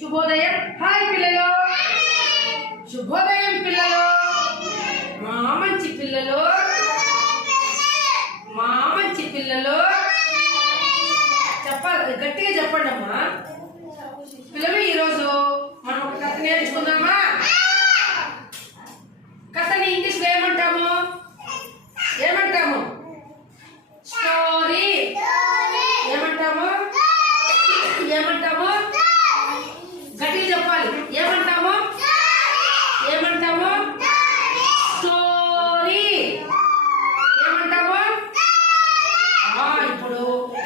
శుభోదయం. హాయ్ పిల్లలు, శుభోదయం పిల్లలు, మా మంచి పిల్లలు, మా మంచి పిల్లలు. చెప్పాలి, గట్టిగా చెప్పండి అమ్మా పిల్లలు. ఈరోజు మనం ఒక కథ నేర్చుకుందామా? కథని ఇంగ్లీష్లో ఏమంటాము? ఏమంటాము? స్టోరీ. ఏమంటాము? ఏమంటాము? గట్టిగా చెప్పాలి. ఏమంటాము? ఏమంటాము? స్టోరీ. ఏమంటాము? ఇప్పుడు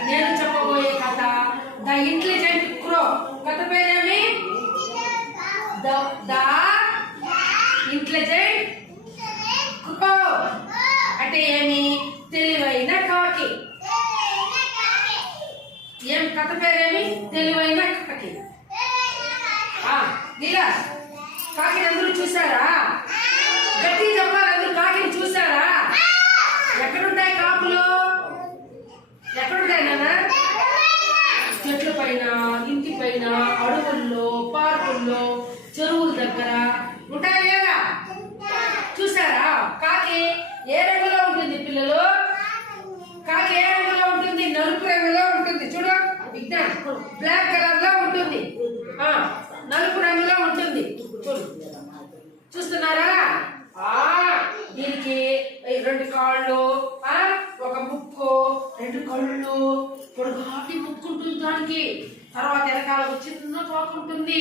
నేను చెప్పబోయే కథ ద ఇంటెలిజెంట్ క్రో. కథ పేరేమి? ద ఇంటెలిజెంట్ క్రో అంటే ఏమి? తెలివైన కాకి. ఏం కథ పేరేమి? తెలివైన కాకి. నీలా కాకిని అందరూ చూసారా? గట్టిగా చెప్పాలి, అందరూ కాకిని చూసారా? ఎక్కడుంటాయి కాకులు? ఎక్కడుంటాయి నాన్న? చెట్ల పైన, ఇంటి పైన, అడవుల్లో, పార్కుల్లో, చెరువుల దగ్గర ఉంటాయా లేదా? చూసారా? కాకి ఏ రంగులో ఉంటుంది పిల్లలు? కాకి ఏ రంగులో ఉంటుంది? నలుపు రంగులో ఉంటుంది. చూడు, బ్లాక్ కలర్ లో ఉంటుంది, నలుపు రంగులో ఉంటుంది. చూడు, చూస్తున్నారా? దీనికి రెండు కాళ్ళు, ఒక ముక్కు, రెండు కళ్ళు, పొడుగాటి ముక్కు ఉంటుంది దానికి. తర్వాత వెనకాల ఒక చిన్న తోక ఉంటుంది.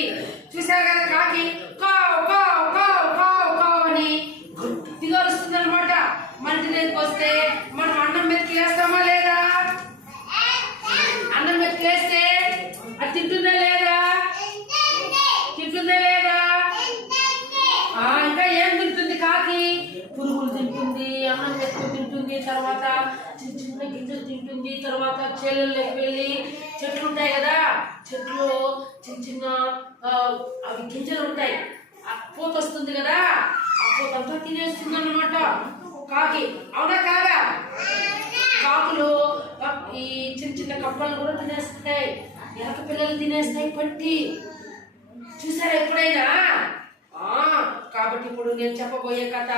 చూసారు కదా? కాకి కావ్ కావ్ కావ్ కావ్ కావ్ అని గట్టిగా వస్తుంది అనమాట. మన దగ్గరికి వస్తే మనం అన్నం మెతికిలేస్తామా లేదా? అన్నం మెతికిలేస్తే అది తింటుందా లేదా? తింటుందా లేదా? ఇంకా ఏం తింటుంది కాకి? పురుగులు తింటుంది, అన్నం మెతుకులు తింటుంది, తర్వాత చిన్న చిన్న గింజలు తింటుంది. తర్వాత చేలల్లోకి వెళ్ళి చెట్లు ఉంటాయి కదా, చెట్లు చిన్న చిన్న అవి గింజలు ఉంటాయి, పూత వస్తుంది కదా, ఆ పూత అంతా తినేస్తుంది అన్నమాట కాకి. అవునా కాదా? కాకులు ఈ చిన్న చిన్న కప్పలు కూడా తినేస్తాయి, ఎలక పిల్లలు తినేస్తాయి పట్టి. చూసారా ఎప్పుడైనా? కాబట్టి ఇప్పుడు నేను చెప్పబోయే కథ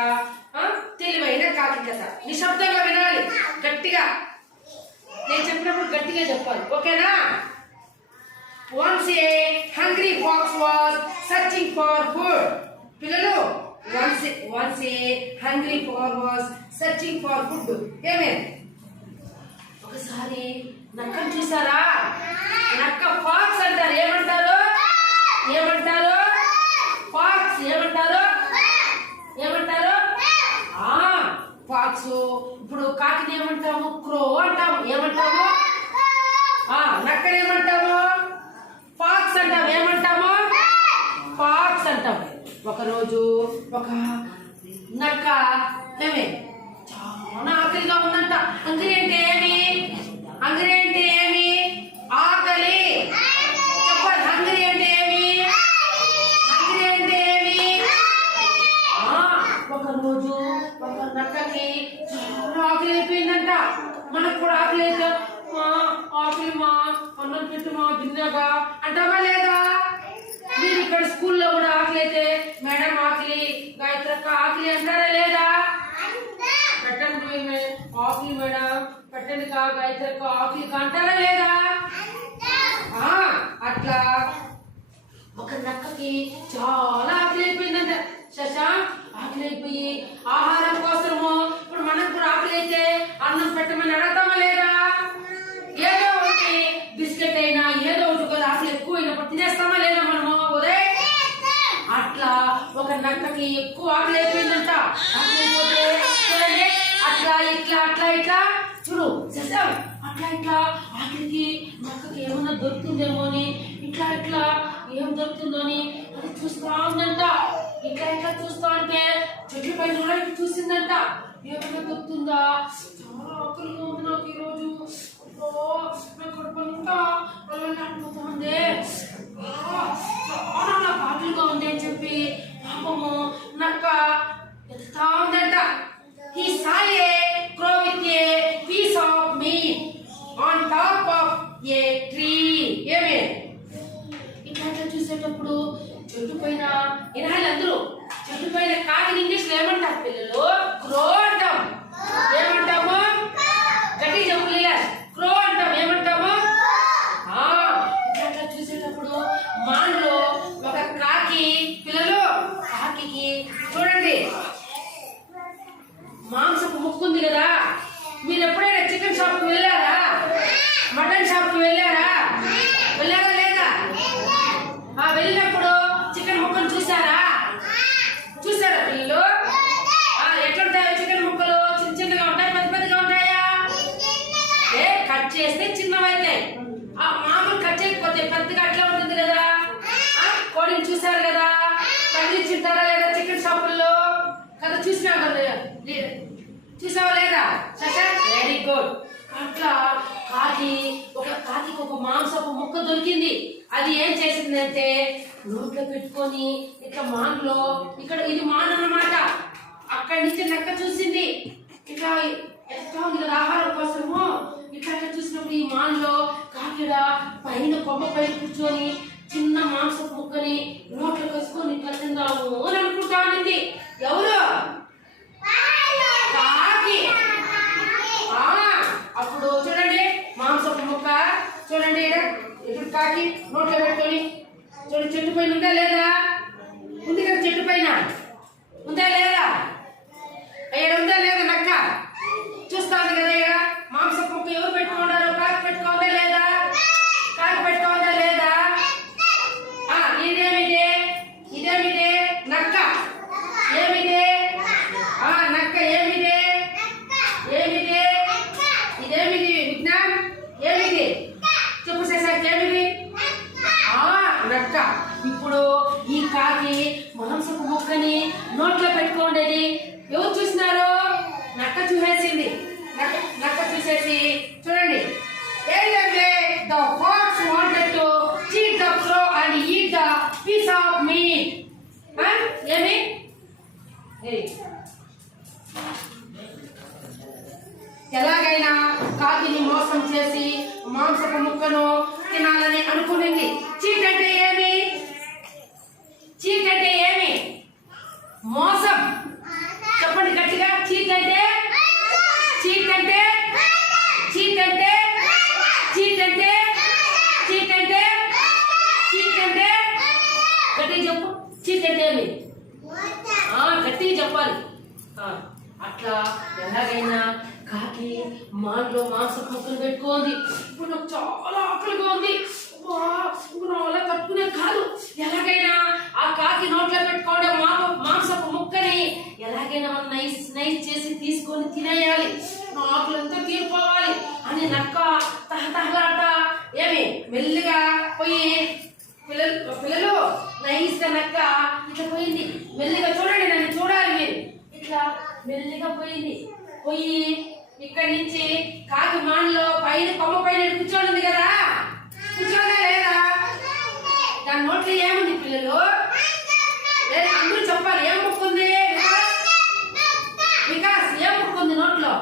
తెలివైన కాకి కథ. నిశ్శబ్దంగా వినాలి, గట్టిగా. నేను చెప్పినప్పుడు గట్టిగా చెప్పాలి, ఓకేనా? Once a hungry fox was searching for food. పిల్లలు, once a hungry fox was searching for food. ఏమేమి? ఒకసారి నక్కను చూసారా? నక్క ఫాక్స్ అంటారు. ఏమంటారు? ఏమంటారు? ఫాక్స్. ఏమంటారు? ఏమంటారు? ఫాక్స్. ఇప్పుడు కాకిని ఏమంటాము? క్రో అంటాము. ఏమంటాము? నక్కని ఏమంటాము? ఫాక్స్ అంటాము. ఏమంటాము? ఫాక్స్ అంటాము. ఒకరోజు ఒక నక్క ఏమే చాలా ఆకలిగా ఉందంట. హంగ్రీ అంటే ఏమి? హంగ్రీ అంటే ఏమి? ఆకలి. చెప్పాలి, హంగ్రీ అంటే ఏమి? హంగ్రీ అంటే ఏమి? ఒకరోజు ఒక నక్కకి చాలా ఆకలి అయిపోయిందంట. మనకు కూడా ఆకలి అయితే ఆకలి మా, అన్నం పెట్టు మా గిన్నెగా అంటామా లేదా? మీరు ఇక్కడ స్కూల్లో కూడా ఆకలి అయితే మేడం ఆకలి, గాయత్రక్క ఆకలి అంటారా లేదా? పెట్టండి ఆకలి మేడం, పెట్టండి గాయత్రక్క ఆకలి అంటారా లేదా? అట్లా ఒక నక్కకి చాలా ఆకలి అయిపోయిందంట. శశాంక్, ఆకలి అయిపోయి ఆహారం కోసము ఇప్పుడు మనకు కూడా ఆకలి అయితే అన్నం పెట్టమని అడగతామా లేదా? ఏదో ఒకటి బిస్కెట్ అయినా ఏదో ఒకటి కదా, ఆకలి ఎక్కువ అయినప్పుడు తినేస్తామా లేదా మనము? అట్లా ఒక నక్కకి ఎక్కువ ఆకలి అయిపోయిందంట. ఆకలి అయిపోతే అట్లా ఇట్లా అట్లా ఇట్లా చూడు శశాంక్, అట్లా ఇట్లా ఆఖరికి నక్కకి ఏమన్నా దొరుకుతుందేమో అని ఇట్లా ఇట్లా ఏం దొరుకుతుందో అని అది చూస్తా ఉందంట. ఇట్లా ఇట్లా చూస్తా అంటే చెట్ల పైన కూడా ఇట్లా చూసిందంట. ఏమైనా దొరుకుతుందా? చాలా ఆకలిగా ఉంది నాకు ఈరోజు, నా కడుపుంతా అడిపోతుంది, చాలా నాకు ఆకలిగా ఉంది అని చెప్పి పాపము నక్క ఎత్తుతా ఉందంట. He saw a crow with a piece of meat on top of a tree. ఏమే? ఇట్లా చూసి చూసేటప్పుడు చెట్టు పైన వినాలి అందరూ, చెట్టు పైన కాకిని ఇంగ్లీష్లో ఏమంటారు పిల్లలు? క్రో అంటాం. ఏమంటాము? గట్టి చెప్పులే క్రో అంటాం. ఏమంటాము? ఇట్లా చూసేటప్పుడు మాన్లో ఒక కాకి పిల్లలు, కాకి చూడండి మాంసపు ముక్కు ఉంది కదా. మీరు ఎప్పుడైనా చికెన్ షాప్కి వెళ్ళారా? మటన్ షాప్కి వెళ్ళారా లేదా? వెళ్ళినప్పుడు చికెన్ ముక్కలు చూసారా పిల్లలు? ఎట్లుంటాయో చికెన్ ముక్కలు? చిన్న చిన్నగా ఉంటాయి, పెద్ద పెద్దగా ఉంటాయా? కట్ చేస్తే చిన్నవైతాయి. మామూలు కట్ చేయకపోతే పెద్దగా అట్లా ఉంటుంది కదా. కోడిని చూసారు కదా, తగిలించుంటారా లేదా చికెన్ షాపుల్లో కదా? చూసినా కదా, చూసావా లేదా? Very good. అట్లా కాకి ఒక మాంసపు ముక్క దొరికింది. అది ఏం చేసిందంటే నోట్లో పెట్టుకొని ఇట్లా మాన్లో, ఇక్కడ ఇది మాన్ అన్నమాట, అక్కడి నుంచి నక్క చూసింది. ఇట్లా ఎట్లా ఉంది కదా ఆహారం కోసము. ఇట్లా చూసినప్పుడు ఈ మాన్లో కాకిడ పైన కొమ్మ పైన కూర్చొని చిన్న మాంసపు ముక్కని నోట్లో కసుకొని ఇట్లా తిందాము అని అనుకుంటా ఉంది. ఎవరు? కాకి. అప్పుడు చూడండి మాంసపు ముక్క చూడండి, ఇప్పుడు కాకి నోట్లో పెట్టుకొని చూడండి, చెట్టు పైన ఉందా లేదా? ఉంది కదా, చెట్టు పైన ఉందా లేదా? ఇక్కడ ఉందా లేదా? నక్క చూస్తాను కదా. ఇక్కడ మాంసపు ముక్క ఎవరు పెట్టుకున్నారు? కాకి పెట్టుకోందా లేదా? కాకి పెట్టుకోందా లేదా? ఇదేమిదే? నక్క. ఏమిదే? నక్క. ఏమిదే? ఇదేమిది విజ్ఞాన్? ఏమిది చెప్పు శశాంక్, ఏమిది? నక్క. ఇప్పుడు ఈ కాకి మాంసపు ముక్కని నోట్లో పెట్టుకోండి. ఎవరు చూసినారు? నక్క చూసేసింది. నక్క చూసేసి చూడండి, ఏంటంటే the fox wanted to cheat the crow and eat the piece of meat. ఏమి? ఎలాగైనా కాకిని మోసం చేసి మాంసపు ముక్కను తినాలని అనుకునింది. చీట్ అంటే ఏమి? చీట్ అంటే ఏమి? మోసం. చెప్పండి గట్టిగా. చీట్ అంటే గట్టిగా చెప్పు. చీట్ అంటే ఏమి? గట్టిగా చెప్పాలి. అట్లా ఎలాగైనా కాకి మాన్లో మాంసపు ముక్కలు పెట్టుకోండి. ఇప్పుడు నాకు చాలా ఆకలిగా ఉంది, నా వల్ల తట్టుకునే కాదు. ఎలాగైనా ఆ కాకి నోట్లో పెట్టుకోండి మాంసపు ముక్కని ఎలాగైనా మనం నైస్ చేసి తీసుకొని తినేయాలి, నా ఆకలింతా తీరిపోవాలి అని నక్క తహతహలాట ఏమి మెల్లిగా పోయి పిల్లలు నైస్ గా నక్క ఇట్లా పోయింది. మెల్లిగా చూడండి, నన్ను చూడాలి మీరు. ఇట్లా మెల్లిగా పోయి ఇక్కడి నుంచి కాకి మాన్లో పైన కొమ్మ పైన కూర్చోండి కదా. కూర్చోనే లేదా? దాని నోట్లో ఏముంది పిల్లలు? అందరూ చెప్పాలి. ఏం ముక్కుంది? వికాస్ ఏం ముక్కుంది నోట్లో?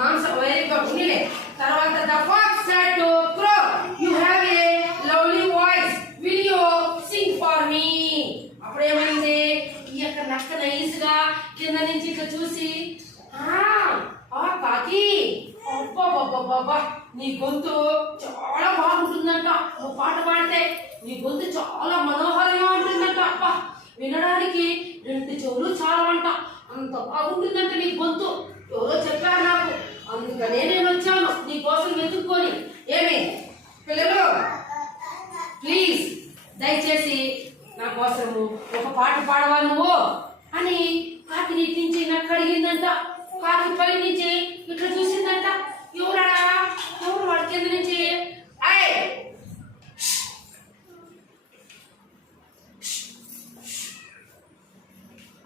మాంసం. Very good. ఉన్నిలే. తర్వాత the fox said to crow, you have a lovely voice, will you sing for me? అప్పుడు ఏమైంది? ఈ యొక్క నక్క నైస్ గా కింద నుంచి ఇట్లా చూసి కాకి, అబ్బా నీ గొంతు చాలా బాగుంటుందంట, నువ్వు పాట పాడితే నీ గొంతు చాలా మనోహరంగా ఉంటుందంట. అబ్బా వినడానికి 2 చెవులు చాలవంట, అంత బాగుంటుందంట నీ గొంతు. ఎవరో చెప్పారు నాకు, అందుకనే నేను వచ్చాను నీ కోసం వెతుక్కొని. ఏమి పిల్లలు ప్లీజ్ దయచేసి నా కోసము ఒక పాట పాడవా నువ్వు అని కాకి నీటి నుంచి నక్క అడిగిందంట. కాకి పై నుంచి ఇట్లా చూసిందంట. ఎవరు వాడి కింద నుంచి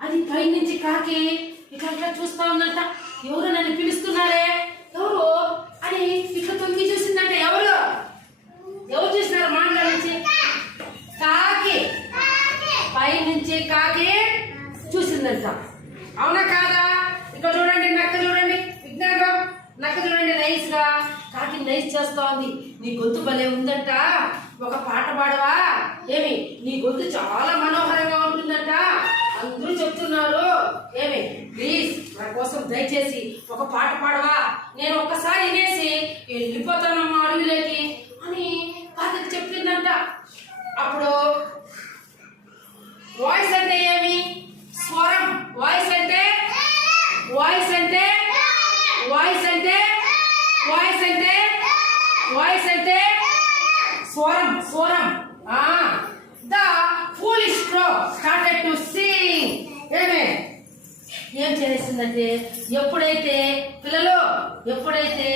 అది పై నుంచి కాకి ఇట్లా చూస్తా ఉందంట. ఎవరు నన్ను పిలుస్తున్నారే, ఎవరు అని ఇట్లా తొంగి చూసిందంట. ఎవరు చూసినారు? మాండ్ల నుంచి కాకి పై నుంచి కాకి చూసిందంట. అవునా కాదా? ఇక్కడ చూడండి, నక్క చూడండి, విజ్ఞానం నక్క చూడండి, నైస్ గా కాకి నైస్ చేస్తా ఉంది. నీ గొంతు భలే ఉందంట, ఒక పాట పాడవా? ఏమి నీ గొంతు చాలా మనోహరంగా ఉంటుందంట, అందరూ చెప్తున్నారు. ఏమి ప్లీజ్ నా కోసం దయచేసి ఒక పాట పాడవా? నేను ఒక్కసారి వినేసి వెళ్ళిపోతానమ్మా అడవిలోకి అని కాకి చెప్పిందంట. అప్పుడు వాయిస్ అంటే ఏమి? స్వరం. వాయిస్ అంటే వాయిస్ అంటే వాయిస్ అంటే వాయిస్ అంటే వాయిస్ అంటే స్వరం. స్వరం. The foolish crow started to sing. ఏం చేస్తుందంటే ఎప్పుడైతే పిల్లలు ఎప్పుడైతే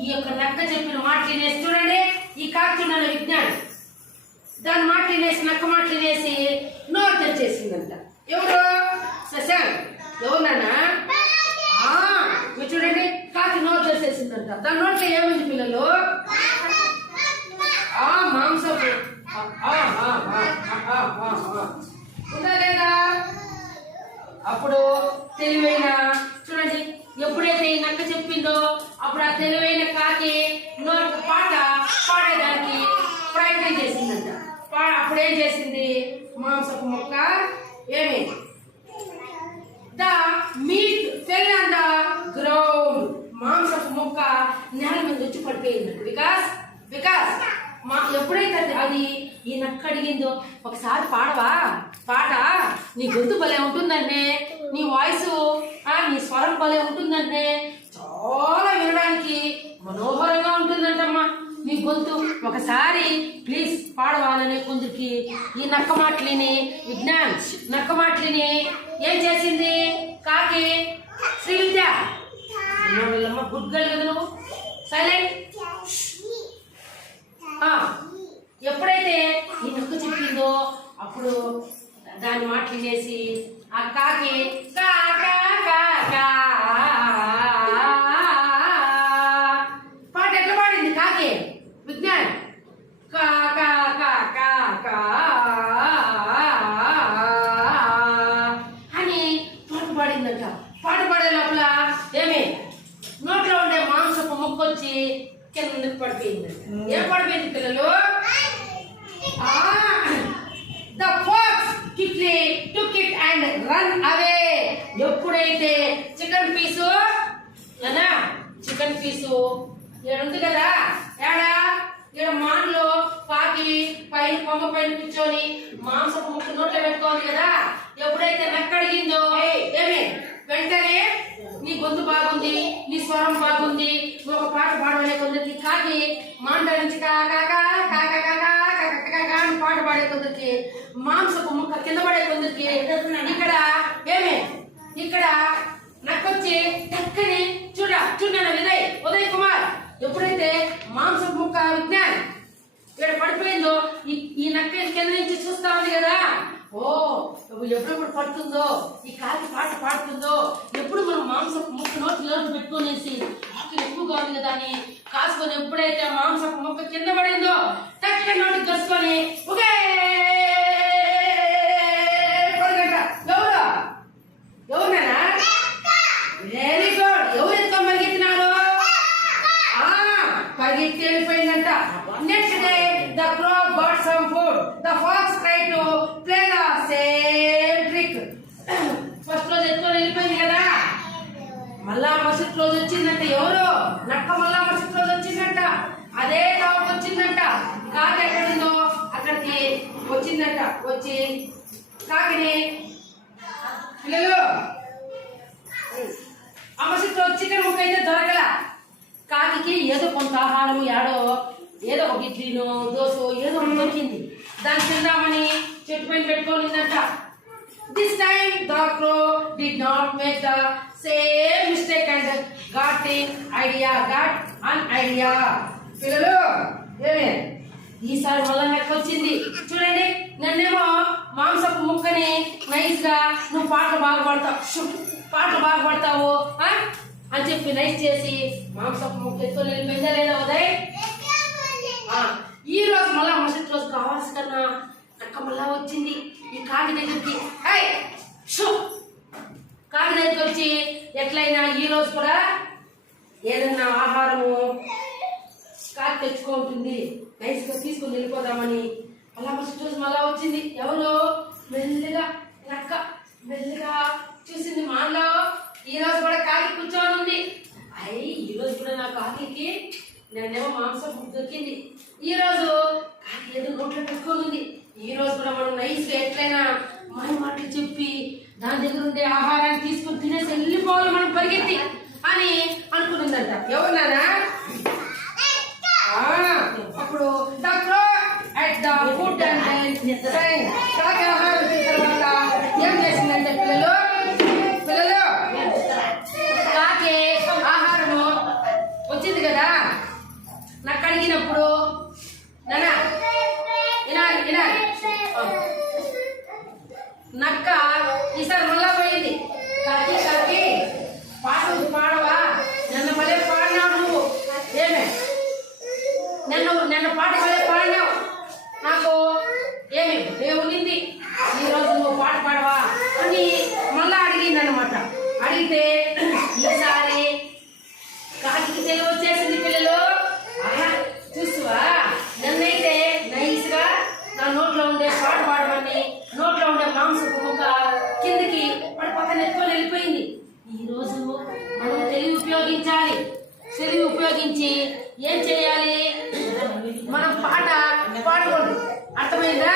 ఈ యొక్క నక్క చెప్పిన మాటలు వినేసి చూడండి, ఈ కాకి చూడండి విజ్ఞానం దాని మాటలు వినేసి నక్క మాటలు వినేసి నోరు తెచ్చేసిందంట. ఎవరు? శశాంక్. ఎవరన్నా? మీరు చూడండి కాకి నోరు తెచ్చేసిందంట. దాని నోట్లో ఏముంది పిల్లలు? మాంసపు ఉందా లేదా? అప్పుడు తెలివైన చూడండి ఎప్పుడైతే ఈ నక్క చెప్పిందో అప్పుడు ఆ తెలివైన కాకి నోరు పాట పాడేదానికి ప్రయత్నం చేసిందంట. అప్పుడేం చేసింది? మాంసపు మొక్క ఏమి the meet fell on the ground. మాంసపు మొక్క నేల మీద వచ్చి పడిపోయింది. బికాస్ ఎప్పుడైతే అది ఈ నక్క అడిగిందో ఒకసారి పాడవా పాట, నీ గొంతు భలే ఉంటుందంటే, నీ వాయిస్ నీ స్వరం భలే ఉంటుందంటే, చాలా వినడానికి మనోహరంగా ఉంటుందంటమ్మా నీ గొంతు, ఒకసారి ప్లీజ్ పాడవాలని కొందరికి ఈ నక్క మాటలిని విజ్ఞాన్ నక్క మాటలిని ఏం చేసింది కాకి? శ్రీవిద్య గుడ్ గర్ల్ కదా నువ్వు, సైలెంట్. ఎప్పుడైతే ఈ నక్క చెప్పిందో అప్పుడు దాని మాటలు చేసి ఆ కాకి పాట ఎట్లా పాడింది కాకి? విజ్ఞాన్ అని పాట పాడిందంట. పాట పాడే లోపల ఏమి నోట్లో ఉండే మాంసపు ముక్కొచ్చి కిందకి పడిపోయిందంట. ఏం పడిపోయింది పిల్లలు? The fox quickly took it and run away. ఎప్పుడైతే చికెన్ పీసు ఏడుంది కదా, ఈడ మాన్లో కాకి పైన కొమ్మ పైన కూర్చొని మాంసపు ముక్కు నోట్లో పెట్టుకోండి కదా, ఎప్పుడైతే నక్క అడిగిందో ఏమి వెంటనే నీ గొంతు బాగుంది, నీ స్వరం బాగుంది, నువ్వు ఒక పాట పాడవలే కొందరికి కాకి మాంట నుంచి అని పాట పాడే కొందరికి మాంసపు ముక్క కింద పడే కొందరికి ఇక్కడ ఏమే ఇక్కడ నక్కొచ్చి చక్కని చూడన్న ఉదయ్ కుమార్ ఎప్పుడైతే మాంసపు ముక్క విజ్ఞాన్ ఇక్కడ పడిపోయిందో ఈ నక్క కింద నుంచి చూస్తా ఉంది కదా, ఎప్పుడెప్పుడు పడుతుందో ఈ కాకి పాట పాడుతుందో, ఎప్పుడు మనం మాంసపు ముక్క నోట్లో పెట్టుకునేసి ఆకులు ఎక్కువగా ఉంది కదా అని కాసుకొని ఎప్పుడైతే మాంసపు ముక్క కింద పడిందో టక్క నోటికి కసుకొని ఒకే పడగట. ఎవరునా? Very good. ఎవరు ఎంతో పరిగెత్తినారు? పరిగెత్తి వెళ్ళిపోయిందంట. Next day the crow got some food. The fox tried to play the same trick. First రోజు ఎత్తుకొని వెళ్ళిపోయింది కదా, మళ్ళా మరుసటి రోజు వచ్చిందంట. ఎవరు? నక్క మళ్ళా మరుసటి రోజు వచ్చిందంట. అదే తావుకు వచ్చిందంట. కాకి ఎక్కడుందో అక్కడికి వచ్చిందంట. వచ్చి కాకిని పిల్లలు ఆ మరుసటి రోజు చికెన్ ముక్క అయితే దొరకల. కాకి ఏదో కొంత ఆహారం ఏదో ఒక ఇడ్లీనో దోశ ఏదో దొరికింది, దాన్ని తిందామని చెట్టు పైన పెట్టుకోనిందంట. This time the crow did not make the same mistake and got an idea. పిల్లలు ఈసారి మళ్ళా నక్క వచ్చింది. చూడండి, నన్నేమో మాంసపు ముక్కని నైస్ గా నువ్వు పాటలు బాగా పడతావు అని చెప్పి నైస్ చేసి మాంసపు ముక్క ఎత్తుకొని వెళ్ళిపోయిందా లేదా ఉదయ్? ఈ రోజు మళ్ళా మరుసటి రోజు కావాల్సి కన్నా నక్క మళ్ళా వచ్చింది ఈ కాకి దగ్గరికి. కాకి దగ్గరికి వచ్చి ఎట్లయినా ఈ రోజు కూడా ఏదన్నా ఆహారము కాకి తెచ్చుకుంటుంది నైస్ గా తీసుకుని వెళ్ళిపోదామని. అలా ఫస్ట్ రోజు మళ్ళా వచ్చింది. ఎవరు? మెల్లిగా నక్క మెల్లిగా చూసింది మాలో. ఈ రోజు కూడా కాకి కూర్చొని ఉంది. అయ్యి ఈ రోజు కూడా నా కాకి నేనేమో మాంసం దొరికింది. ఈ రోజు కాకి ఏదో నోట్లో పెట్టుకొని ఉంది. ఈ రోజు కూడా మనం నైస్ గా ఎట్లయినా మాయ మాటలు చెప్పి దాని దగ్గర ఉండే ఆహారాన్ని తీసుకుని తినేసి వెళ్ళిపోవాలి మనం పరిగెత్తి అని అనుకుంటుందంట. ఎవరినానా? అప్పుడు ఫుడ్ అండ్ కాకి ఆహారం తర్వాత ఏం చేసిందంటే పిల్లలు కాకి ఆహారము వచ్చింది కదా నాకు అడిగినప్పుడు నానా వినాలి నక్క ఈసారి మళ్ళా పోయింది. కాకి పాట పాడవా? నన్ను భలే పాడినావు నువ్వు. ఏమే నన్ను పాట భలే పాడినావు. నాకు ఏమి దేవునింది ఈ రోజు నువ్వు పాట పాడవా అని మళ్ళా అడిగింది అనమాట. అడిగితే ఈసారి కాకి తెలివి వచ్చేసింది. పిల్లలు చూస్తువా నన్నైతే నైస్ గా నా నోట్లో ఉండే పాట పాడమని నోట్లో ఉండే మాంసపు ముక్క కిందికి వాడి పక్కన ఎత్తుకొని వెళ్ళిపోయింది. ఈ రోజు మనం తెలివి ఉపయోగించాలి. తెలివి ఉపయోగించి ఏం చేయాలి? మనం పాట పాడకూడదు. అర్థమైందా?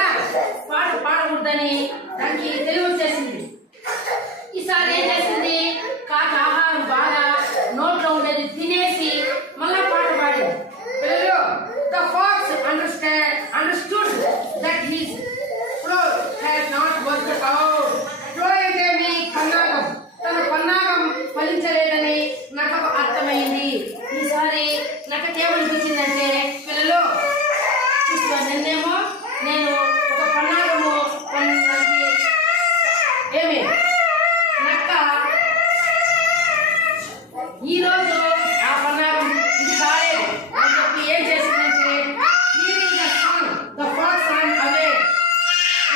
పాట పాడకూడదని దానికి తెలివి వచ్చేసింది. ఈసారి ఏం చేసింది? కాకి ఆహారం బాగా నోట్లో ఉండేది తినేసి మళ్ళా పాట పాడింది. పిల్లలు the fox understood that his ploy had not worked out. Ploy అంటే మీ పన్నాగం. తన పన్నాగం ఫలించలేదని నాకు అర్థమైంది. ఈసారి నాకు ఏమనిపించిందంటే పిల్లలు చూస్తా నిన్నేమో నేను ఒక పన్నాగము ఏమి నక్క ఈ రోజు ఆ పన్నాగం ఇది కాలేదు అని చెప్పి ఏం చేసిందంటే అవే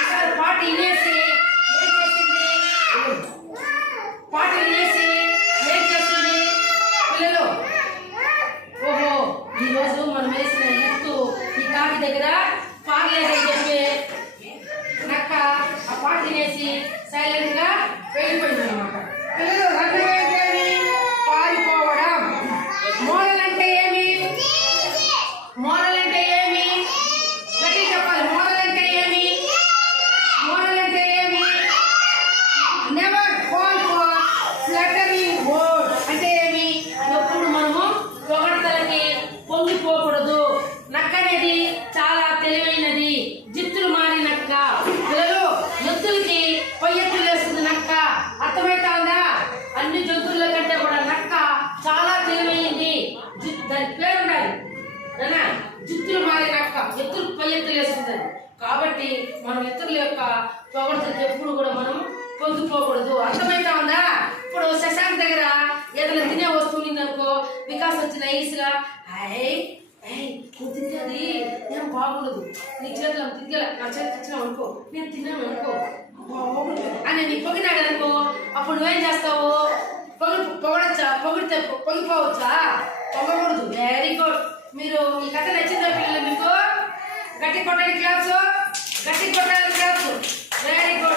ఈసారి పాట వినేసి ఏం చేసింది? పాట వినేసి ఏం చేసింది? పిల్లలు ఓహో ఈ రోజు మనం వేసిన ఎత్తు ఈ కాకి దగ్గర పాడలేదని చెప్పి నక్క ఆ పాట తినేసి సైలెంట్ గా వెళ్ళిపోయింది అనమాట. పిల్లలు రన్నం అంటే పారిపోవడం. మోరల్ అంటే ఏమి? మోరల్ అంటే ఏమి? గట్టి చెప్పాలి. మోరల్ అంటే ఏమి? మోరల్ అంటే ఏమి? నెవర్ ఫాల్ ఫర్ ఫ్లటరింగ్ వర్డ్ అంటే ఏమి? ఎప్పుడు మనము పొగడ్తలకి పొంగిపోకూడదు. నక్క అనేది చాలా తెలివైనది. జిత్తులు మారి నక్క. పిల్లలు ఎత్తులకి పై ఎత్తులు వేస్తుంది నక్క. అర్థమవుతుందా? అన్ని జంతువుల కంటే కూడా నక్క చాలా తెలివైంది. దాని పేరు ఉండాలి నానా జిత్తులు మారి నక్క. ఎత్తులు పై ఎత్తులు వేస్తుంది. కాబట్టి మనం ఎత్తుల యొక్క పొగడ్తలకి ఎప్పుడు కూడా మనం పొంగిపోకూడదు. అర్థమవుతుందా? ఇప్పుడు శశాంక్ దగ్గర ఏదైనా తినే వస్తువు ఉందనుకో వికాస్ వచ్చి నైస్గా నువ్వు తింటేది ఏం బాగుండదు. నీ చేతిలో తిరిగేలా నా చేతికి ఇచ్చినావు అనుకో నేను తిన్నాను అనుకో బాగుండదు అని నీ పొగినాడు అనుకో అప్పుడు నువ్వేం చేస్తావు? పొగడచ్చా? పొగిడితే పొగిపోవచ్చా? పొగకూడదు. Very good. మీరు ఈ కథ నచ్చిందా పిల్లలు? మీకు గట్టి కొట్టాలి క్లాప్స్. గట్టి కొట్టాలి క్లాప్స్. Very good.